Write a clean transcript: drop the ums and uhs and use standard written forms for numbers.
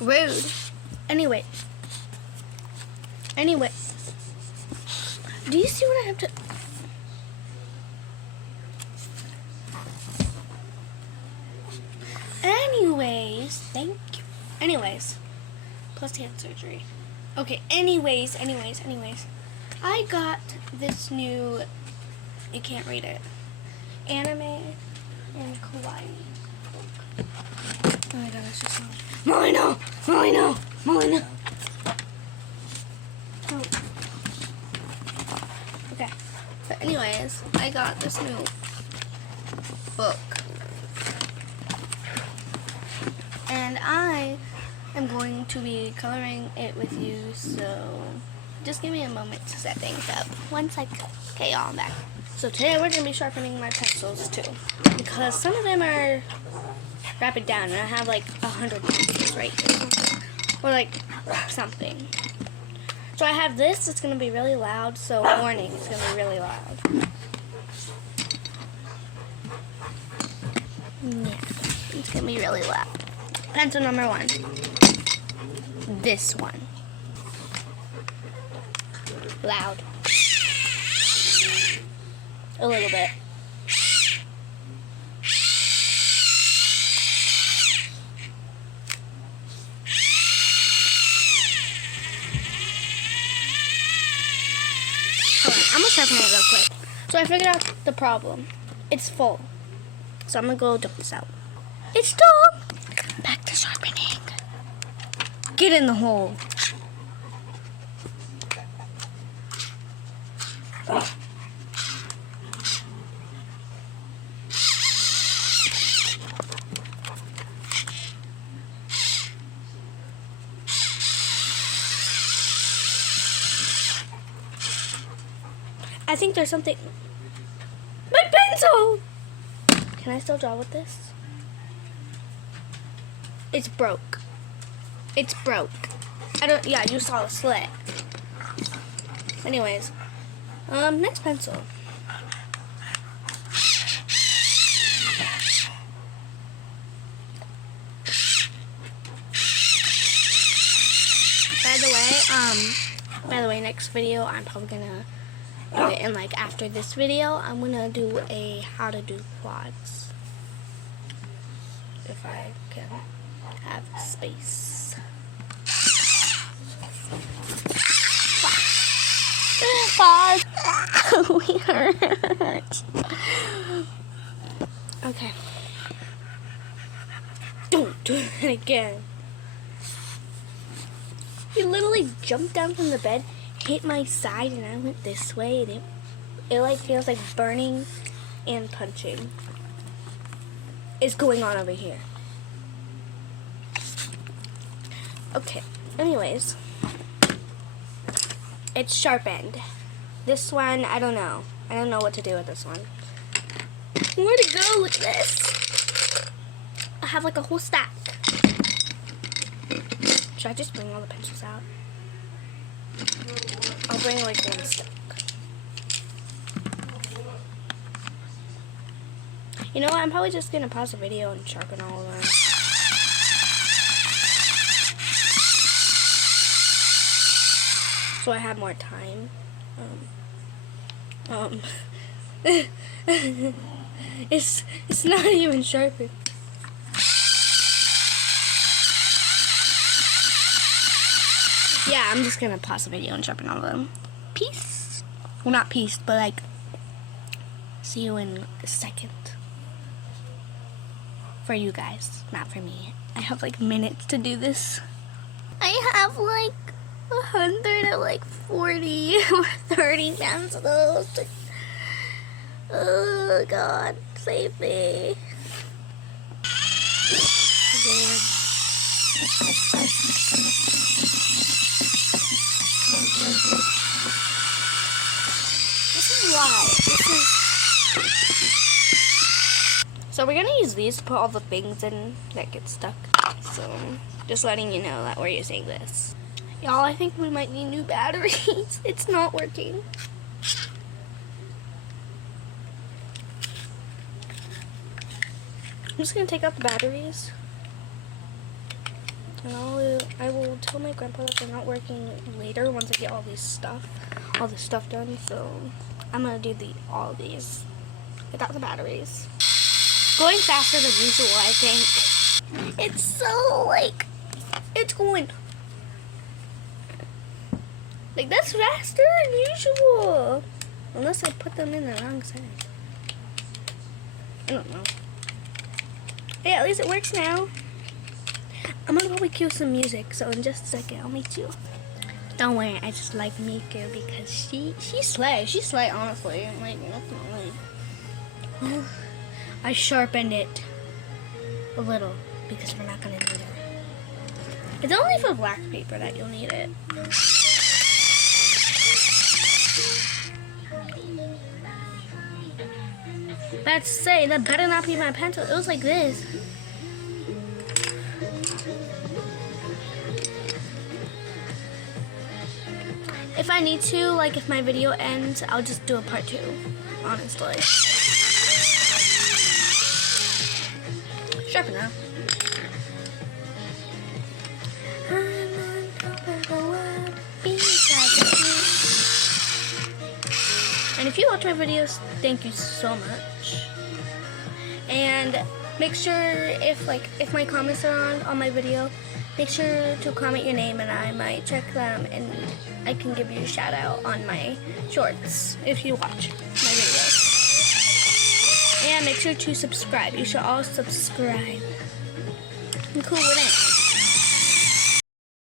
Rude. Anyway. Do you see what I have to... Anyways, thank you. Anyways, plus hand surgery. Okay, anyways. I got this new, you can't read it, anime and kawaii book. Oh my god, that's just so much. Molino! Oh. Okay, but anyways, I got this new book. And I am going to be coloring it with you, so just give me a moment to set things up. 1 second. Okay, y'all, I'm back. So today we're going to be sharpening my pencils too, because some of them are wrapped down, and I have like 100 pencils right here, or like something. So I have this, it's going to be really loud, so warning, it's going to be really loud. Yeah, it's going to be really loud. Pencil number 1. This one. Loud. A little bit. Hold on, I'm gonna sharpen it real quick. So I figured out the problem. It's full. So I'm gonna go dump this out. It's done! Back to sharpening. Get in the hole. I think there's something. My pencil! Can I still draw with this? It's broke. It's broke. Yeah, you saw the slit. Anyways, next pencil. By the way, next video, I'm probably gonna do it, and like after this video, I'm gonna do a how to do quads. If I can have space. Pause. We hurt. Okay. Don't do it again. He literally jumped down from the bed, hit my side, and I went this way, and it like feels like burning and punching is going on over here. Okay, anyways, it's sharpened. This one, I don't know. I don't know what to do with this one. Where to go with this? I have like a whole stack. Should I just bring all the pencils out? I'll bring like one stack. You know what? I'm probably just gonna pause the video and sharpen all of them. So I have more time. It's not even sharpened. Yeah, I'm just gonna pause the video and sharpen all of them. Peace. Well, not peace, but like, see you in a second. For you guys, not for me. I have like minutes to do this. I have like 140 or 30 pencils. Oh God, save me. This is why. So we're gonna use these to put all the things in that get stuck. So just letting you know that we're using this. Y'all, I think we might need new batteries. It's not working. I'm just gonna take out the batteries. and I will tell my grandpa that they're not working later once I get all this stuff done. So I'm gonna do all these without the batteries. Going faster than usual, I think. It's so like it's going like that's faster than usual, unless I put them in the wrong side. I don't know. Yeah, at least it works now. I'm gonna probably cue some music, so in just a second I'll meet you. Don't worry, I just like Miku because she slays. She slays, honestly. Like, definitely. I sharpened it a little because we're not gonna need it. It's only for black paper that you'll need it. Let's say that better not be my pencil. It was like this. If I need to, like if my video ends, I'll just do a part 2, honestly. Sharpen now. And if you watch my videos, thank you so much. And make sure if my comments are on my video, make sure to comment your name and I might check them and I can give you a shout out on my shorts if you watch my videos. And make sure to subscribe. You should all subscribe. I'm cool with it.